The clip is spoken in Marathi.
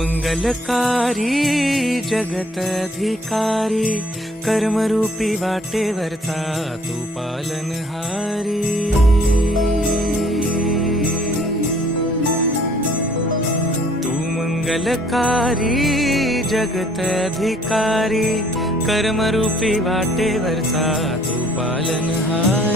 मंगलकारी जगत अधिकारी कर्मरूपी वाटेवरचा तू पालनहारी। तू मंगलकारी जगत अधिकारी कर्मरूपी वाटेवरचा तू पालनहारी।